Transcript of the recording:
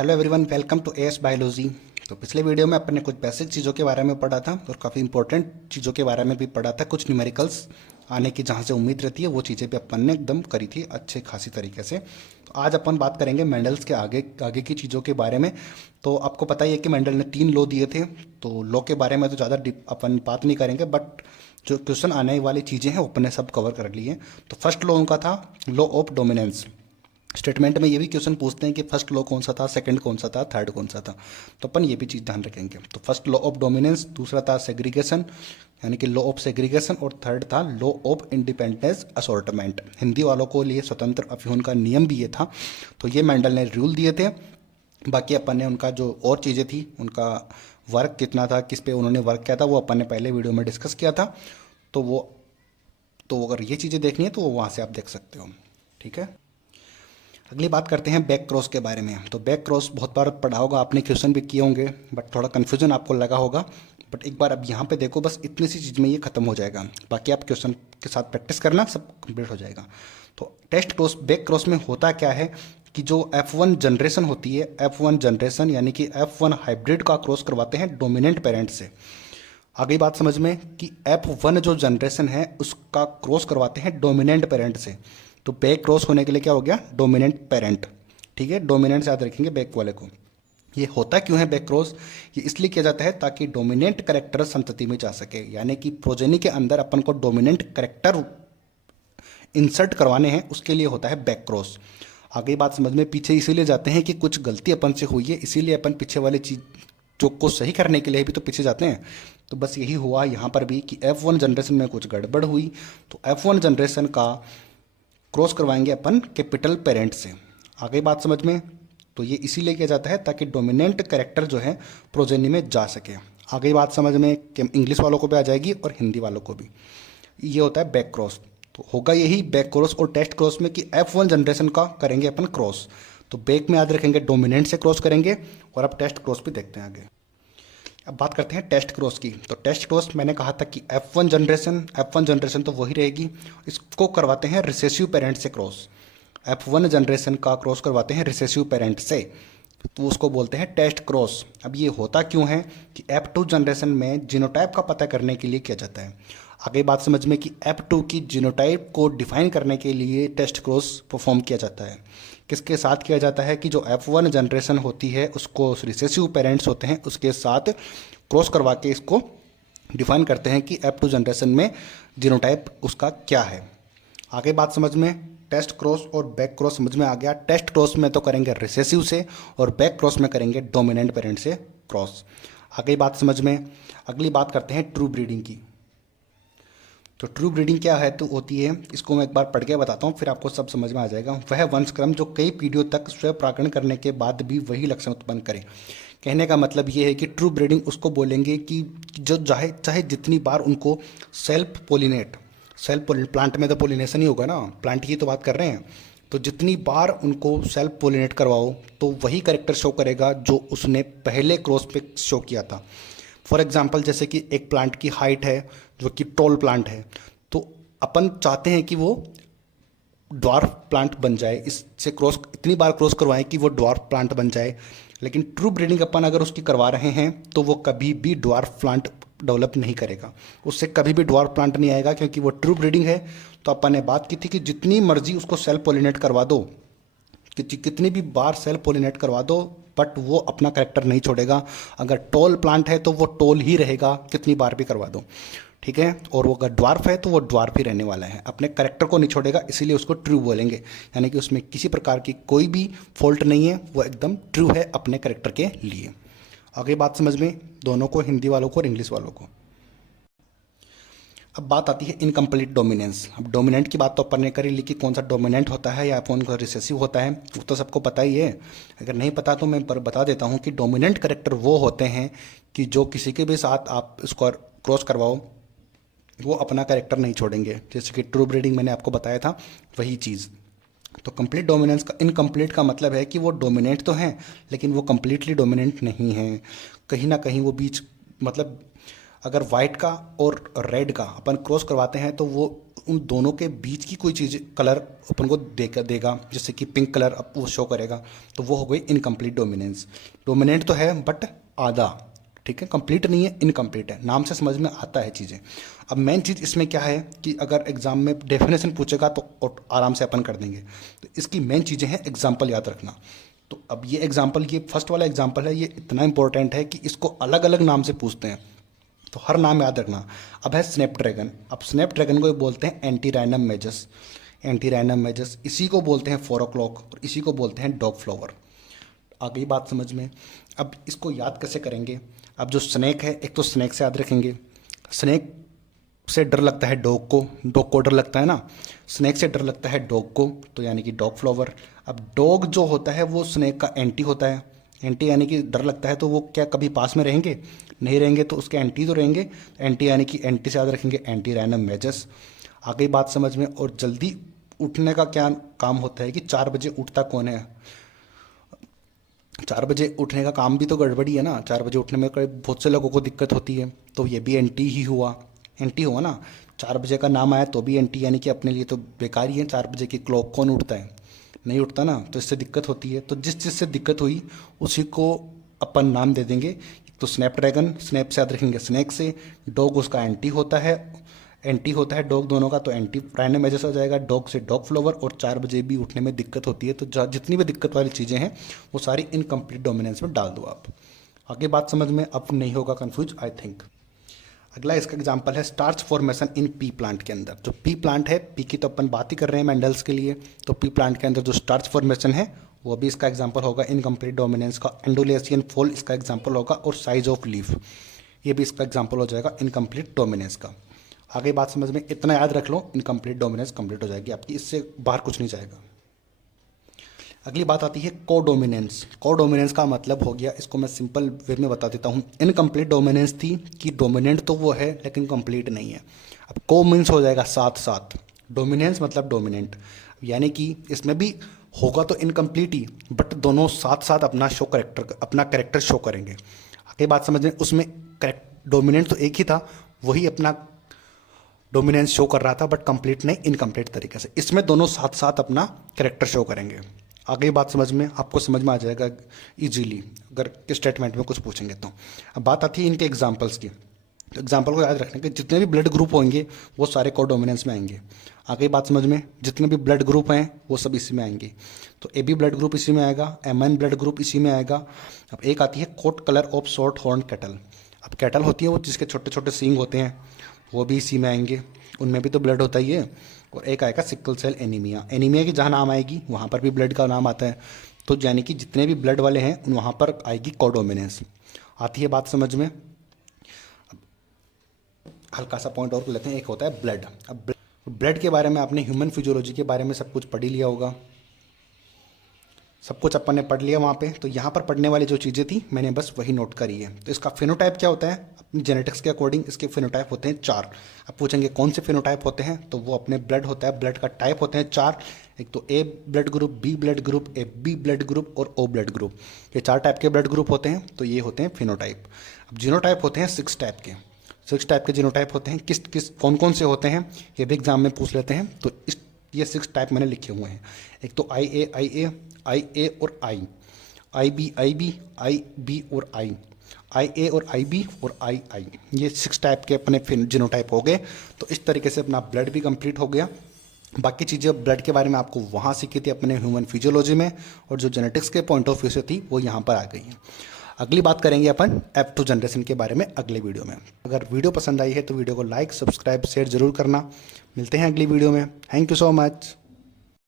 Hello everyone, welcome to AS biology. तो पिछले video में अपने कुछ बेसिक चीज़ों के बारे में पढ़ा था और काफ़ी इंपॉर्टेंट चीज़ों के बारे में भी पढ़ा था। कुछ न्यूमेरिकल्स आने की जहाँ से उम्मीद रहती है वो चीज़ें भी अपन ने एकदम करी थी अच्छे खासी तरीके से। तो आज अपन बात करेंगे मेंडल्स के आगे आगे की चीज़ों के बारे में। तो आपको पता ही है कि मेंडल ने 3 लॉ दिए थे, तो लॉ के बारे में तो ज़्यादा अपन बात नहीं करेंगे, बट जो क्वेश्चन आने वाली चीज़ें हैं वो अपन ने सब कवर कर ली हैं। तो फर्स्ट लॉ उनका था लॉ ऑफ डोमिनेंस। स्टेटमेंट में ये भी क्वेश्चन पूछते हैं कि फर्स्ट लॉ कौन सा था, सेकंड कौन सा था, थर्ड कौन सा था। तो अपन ये भी चीज़ ध्यान रखेंगे। तो फर्स्ट लॉ ऑफ डोमिनेंस, दूसरा था सेग्रीगेशन यानी कि लॉ ऑफ सेग्रीगेशन, और थर्ड था law of independence assortment. Hindi वालों को लिए स्वतंत्र अभिहन का नियम भी ये था। तो ये मेंडल ने रूल दिए थे। बाकी अपन ने उनका जो और चीज़ें थी, उनका वर्क कितना था, किस पे उन्होंने वर्क किया था, वो अपन ने पहले वीडियो में डिस्कस किया था। तो वो अगर ये चीज़ें देखनी है तो वो वहाँ से आप देख सकते हो। ठीक है, अगली बात करते हैं बैक क्रॉस के बारे में। तो बैक क्रॉस बहुत बार पढ़ा होगा आपने, क्वेश्चन भी किए होंगे, बट थोड़ा कन्फ्यूजन आपको लगा होगा। बट एक बार अब यहाँ पे देखो, बस इतनी सी चीज़ में ये खत्म हो जाएगा। बाकी आप क्वेश्चन के साथ प्रैक्टिस करना, सब कंप्लीट हो जाएगा। तो टेस्ट क्रॉस बैक क्रॉस में होता क्या है कि जो F1 जनरेशन होती है, F1 जनरेशन यानी कि F1 हाइब्रिड का क्रॉस करवाते हैं डोमिनेंट पेरेंट से। आगे बात समझ में कि F1 जो जनरेशन है उसका क्रॉस करवाते हैं डोमिनेंट पेरेंट से। तो बैक क्रॉस होने के लिए क्या हो गया, डोमिनेंट पेरेंट। ठीक है, डोमिनेंट से याद रखेंगे बैक वाले को। ये होता क्यों है बैक क्रॉस, ये इसलिए किया जाता है ताकि डोमिनेंट करेक्टर संतति में जा सके, यानी कि प्रोजेनी के अंदर अपन को डोमिनेंट करेक्टर इंसर्ट करवाने हैं, उसके लिए होता है बैक क्रॉस। आगे बात समझ में पीछे इसीलिए जाते हैं कि कुछ गलती अपन से हुई है, इसीलिए अपन पीछे वाली चीज जो को सही करने के लिए भी तो पीछे जाते हैं। तो बस यही हुआ यहाँ पर भी कि F1 जनरेशन में कुछ गड़बड़ हुई, तो F1 जनरेशन का क्रॉस करवाएंगे अपन कैपिटल पेरेंट से। आगे बात समझ में, तो ये इसीलिए किया जाता है ताकि डोमिनेंट कैरेक्टर जो है प्रोजेनी में जा सके। आगे बात समझ में कि इंग्लिश वालों को भी आ जाएगी और हिंदी वालों को भी। ये होता है बैक क्रॉस। तो होगा यही बैक क्रॉस और टेस्ट क्रॉस में कि F1 जनरेशन का करेंगे अपन क्रॉस। तो बैक में याद रखेंगे डोमिनेंट से क्रॉस करेंगे, और अब टेस्ट क्रॉस भी देखते हैं आगे। अब बात करते हैं टेस्ट क्रॉस की। तो टेस्ट क्रॉस मैंने कहा था कि F1 जनरेशन तो वही रहेगी, इसको करवाते हैं रिसेसिव पेरेंट से क्रॉस। F1 जनरेशन का क्रॉस करवाते हैं रिसेसिव पेरेंट से, तो उसको बोलते हैं टेस्ट क्रॉस। अब ये होता क्यों है कि F2 जनरेशन में जीनोटाइप का पता करने के लिए किया जाता है। आगे बात समझ में कि F2 की जीनोटाइप को डिफाइन करने के लिए टेस्ट क्रॉस परफॉर्म किया जाता है। किसके साथ किया जाता है कि जो F1 जनरेशन होती है उसको रिसेसिव पेरेंट्स होते हैं उसके साथ क्रॉस करवा के इसको डिफाइन करते हैं कि F2 जनरेशन में जीनोटाइप उसका क्या है। आगे बात समझ में, टेस्ट क्रॉस और बैक क्रॉस समझ में आ गया। टेस्ट क्रॉस में तो करेंगे रिसेसिव से और बैक क्रॉस में करेंगे डोमिनेंट पेरेंट से क्रॉस। आगे बात समझ में, अगली बात करते हैं ट्रू ब्रीडिंग की। तो ट्रू ब्रीडिंग क्या है तो होती है, इसको मैं एक बार पढ़ के बताता हूँ, फिर आपको सब समझ में आ जाएगा। वह वंशक्रम जो कई पीढ़ियों तक स्वयं परागण करने के बाद भी वही लक्षण उत्पन्न करे। कहने का मतलब ये है कि ट्रू ब्रीडिंग उसको बोलेंगे कि जो चाहे चाहे जितनी बार उनको सेल्फ प्लांट में तो पोलिनेशन ही होगा ना, प्लांट की तो बात कर रहे हैं। तो जितनी बार उनको सेल्फ पोलिनेट करवाओ तो वही करेक्टर शो करेगा जो उसने पहले क्रॉस पे शो किया था। फॉर एग्जाम्पल, जैसे कि एक प्लांट की हाइट है जो कि टॉल प्लांट है, तो अपन चाहते हैं कि वो ड्वार्फ प्लांट बन जाए, इससे क्रॉस इतनी बार क्रॉस करवाएं कि वो ड्वार्फ प्लांट बन जाए। लेकिन ट्रू ब्रीडिंग अपन अगर उसकी करवा रहे हैं तो वो कभी भी ड्वार्फ प्लांट डेवलप नहीं करेगा, उससे कभी भी ड्वार्फ प्लांट नहीं आएगा, क्योंकि वो ट्रू ब्रीडिंग है। तो अपन ने बात की थी कि जितनी मर्जी उसको सेल्फ पोलिनेट करवा दो, कितनी भी बार सेल्फ पोलिनेट करवा दो, बट वो अपना करेक्टर नहीं छोड़ेगा। अगर टॉल प्लांट है तो वो टॉल ही रहेगा, कितनी बार भी करवा दो। ठीक है, और वो अगर ड्वार्फ है तो वो ड्वार्फ ही रहने वाला है, अपने करेक्टर को नहीं छोड़ेगा, इसीलिए उसको ट्रू बोलेंगे। यानी कि उसमें किसी प्रकार की कोई भी फॉल्ट नहीं है, वो एकदम ट्रू है अपने करेक्टर के लिए। आगे बात समझ में, दोनों को, हिंदी वालों को और इंग्लिश वालों को। अब बात आती है इनकम्प्लीट डोमिनेंस। अब डोमिनेंट की बात तो अपन ने करी ली कि कौन सा डोमिनेंट होता है या कौन सा रिसेसिव होता है, वो तो सबको पता ही है। अगर नहीं पता तो मैं बता देता हूँ कि डोमिनेंट करेक्टर वो होते हैं कि जो किसी के भी साथ आप इसको क्रॉस करवाओ वो अपना करेक्टर नहीं छोड़ेंगे। जैसे कि ट्रू ब्रीडिंग मैंने आपको बताया था, वही चीज़। तो कंप्लीट डोमिनेंस का, इनकम्प्लीट का मतलब है कि वो डोमिनेंट तो हैं लेकिन वो कंप्लीटली डोमिनेंट नहीं हैं, कहीं ना कहीं वो बीच, मतलब अगर वाइट का और रेड का अपन क्रॉस करवाते हैं तो वो उन दोनों के बीच की कोई चीज़ कलर अपन को देगा, जैसे कि पिंक कलर अब वो शो करेगा, तो वो हो गई इनकम्प्लीट डोमिनेंस। डोमिनेंट तो है बट आधा, ठीक है, कंप्लीट नहीं है, इनकम्प्लीट है, नाम से समझ में आता है चीज़ें। अब मेन चीज़ इसमें क्या है कि अगर एग्जाम में डेफिनेशन पूछेगा तो आराम से अपन कर देंगे। तो इसकी मेन चीज़ें हैं एग्जाम्पल याद रखना। तो अब ये एग्जाम्पल, ये फर्स्ट वाला एग्जाम्पल है, ये इतना इंपॉर्टेंट है कि इसको अलग अलग नाम से पूछते हैं, तो हर नाम याद रखना। अब है स्नैपड्रैगन, अब स्नैपड्रैगन को बोलते हैं anti random measures, anti random measures, इसी को बोलते हैं 4 o'clock और इसी को बोलते हैं डॉग फ्लावर। आ गई बात समझ में। अब इसको याद कैसे करेंगे? अब जो स्नैक है, एक तो स्नैक से याद रखेंगे, स्नैक से डर लगता है डॉग को डर लगता है ना, स्नैक से डर लगता है डॉग को, तो यानी कि डॉग फ्लावर। अब डॉग जो होता है वो स्नैक का एंटी होता है, एंटी यानी कि डर लगता है, तो वो क्या कभी पास में रहेंगे? नहीं रहेंगे, तो उसके एंटी तो रहेंगे। एंटी यानी कि एंटी से याद रखेंगे एंटी रैंडम मेजर्स। आ गई बात समझ में। और जल्दी उठने का क्या काम होता है कि 4 बजे उठता कौन है? 4 बजे उठने का काम भी तो गड़बड़ी है ना, 4 बजे उठने में बहुत से लोगों को दिक्कत होती है, तो ये भी एंटी ही हुआ, एंटी हुआ ना। 4 बजे का नाम आया तो भी एंटी, यानी कि अपने लिए तो बेकार ही है। 4 बजे की क्लॉक कौन उठता है? नहीं उठता ना, तो इससे दिक्कत होती है। तो जिस चीज़ से दिक्कत हुई उसी को अपन नाम दे देंगे। तो स्नैपड्रैगन, स्नैप से याद रखेंगे स्नैक से, डॉग उसका एंटी होता है, एंटी होता है डॉग दोनों का, तो एंटी रैंडम मेजर्स हो जाएगा। डॉग से डॉग फ्लावर, और 4 बजे भी उठने में दिक्कत होती है, तो जितनी भी दिक्कत वाली चीज़ें हैं वो सारी इनकम्प्लीट डोमिनेंस में डाल दो आप। आगे बात समझ में अब नहीं होगा कंफ्यूज आई थिंक। अगला इसका एग्जांपल है starch formation in P plant के अंदर। जो पी प्लांट है, पी की तो अपन बात ही कर रहे हैं मेंडल्स के लिए, तो पी प्लांट के अंदर जो स्टार्च फॉर्मेशन है वो भी इसका एग्जांपल होगा इनकम्प्लीट डोमिनेंस का। एंडोलेसियन फॉल इसका एग्जांपल होगा, और साइज ऑफ लीफ ये भी इसका एग्जांपल हो जाएगा इनकम्प्लीट डोमिनेंस का। आगे बात समझ में, इतना याद रख लो, इनकम्प्लीट डोमिनेंस कंप्लीट हो जाएगी आपकी, इससे बाहर कुछ नहीं जाएगा। अगली बात आती है कोडोमिनेंस। कोडोमिनेंस का मतलब हो गया, इसको मैं सिंपल वे में बता देता हूँ। इनकम्प्लीट डोमिनेंस थी कि डोमिनेंट तो वो है लेकिन कंप्लीट नहीं है। अब को मीन्स हो जाएगा साथ साथ, डोमिनेंस मतलब डोमिनेंट, यानी कि इसमें भी होगा तो इनकम्प्लीट ही, बट दोनों साथ साथ अपना कैरेक्टर शो करेंगे। आगे बात समझ में, उसमें डोमिनेंट तो एक ही था, वही अपना डोमिनेंस शो कर रहा था, बट कंप्लीट नहीं, इनकम्प्लीट तरीके से। इसमें दोनों साथ साथ अपना कैरेक्टर शो करेंगे। आगे बात समझ में, आपको समझ में आ जाएगा इजीली अगर स्टेटमेंट में कुछ पूछेंगे तो। अब बात आती है इनके एग्जांपल्स की। तो एग्जांपल को याद रखने के, जितने भी ब्लड ग्रुप होंगे वो सारे कोडोमिनेंस में आएंगे। आगे बात समझ में, जितने भी ब्लड ग्रुप हैं वो सब इसी में आएंगे। तो ए बी ब्लड ग्रुप इसी में आएगा, एमएन ब्लड ग्रुप इसी में आएगा। अब एक आती है coat colour of short horn cattle. अब कैटल होती है वो जिसके छोटे छोटे सींग होते हैं, वो भी इसी में आएंगे, उनमें भी तो ब्लड होता ही है। और एक आएगा सिकल सेल एनीमिया। एनीमिया की जहाँ नाम आएगी वहाँ पर भी ब्लड का नाम आता है, तो यानी कि जितने भी ब्लड वाले हैं वहाँ पर आएगी कोडोमिनेंस। आती है बात समझ में। हल्का सा पॉइंट और लेते हैं, एक होता है ब्लड। अब ब्लड के बारे में आपने ह्यूमन फिजियोलॉजी के बारे में सब कुछ पढ़ ही लिया होगा, सब कुछ अपन ने पढ़ लिया वहाँ पे। तो यहाँ पर पढ़ने वाली जो चीज़ें थी मैंने बस वही नोट करी है। तो इसका फिनोटाइप क्या होता है, अपनी जेनेटिक्स के अकॉर्डिंग इसके फिनोटाइप होते हैं 4। अब पूछेंगे कौन से फिनोटाइप होते हैं, तो वो अपने ब्लड होता है, ब्लड का टाइप होते हैं 4। एक तो A blood group, B blood group, A B blood group और ओ ब्लड ग्रुप। ये 4 टाइप के ब्लड ग्रुप होते हैं, तो ये होते हैं फिनोटाइप। अब जीनोटाइप होते हैं 6 टाइप के, 6 टाइप के जीनोटाइप होते हैं। कौन कौन से होते हैं ये भी एग्जाम में पूछ लेते हैं। तो ये 6 टाइप मैंने लिखे हुए हैं। एक तो आई ए और आई बी और आई ए और आई बी और आई, ये 6 टाइप के अपने जीनोटाइप हो गए। तो इस तरीके से अपना ब्लड भी कंप्लीट हो गया। बाकी चीज़ें ब्लड के बारे में आपको वहाँ सीखी थी अपने ह्यूमन फिजियोलॉजी में, और जो जेनेटिक्स के पॉइंट ऑफ व्यू से थी वो यहाँ पर आ गई है। अगली बात करेंगे अपन F2 जनरेशन के बारे में अगले वीडियो में। अगर वीडियो पसंद आई है तो वीडियो को लाइक, सब्सक्राइब, शेयर जरूर करना। मिलते हैं अगली वीडियो में। Thank you so much.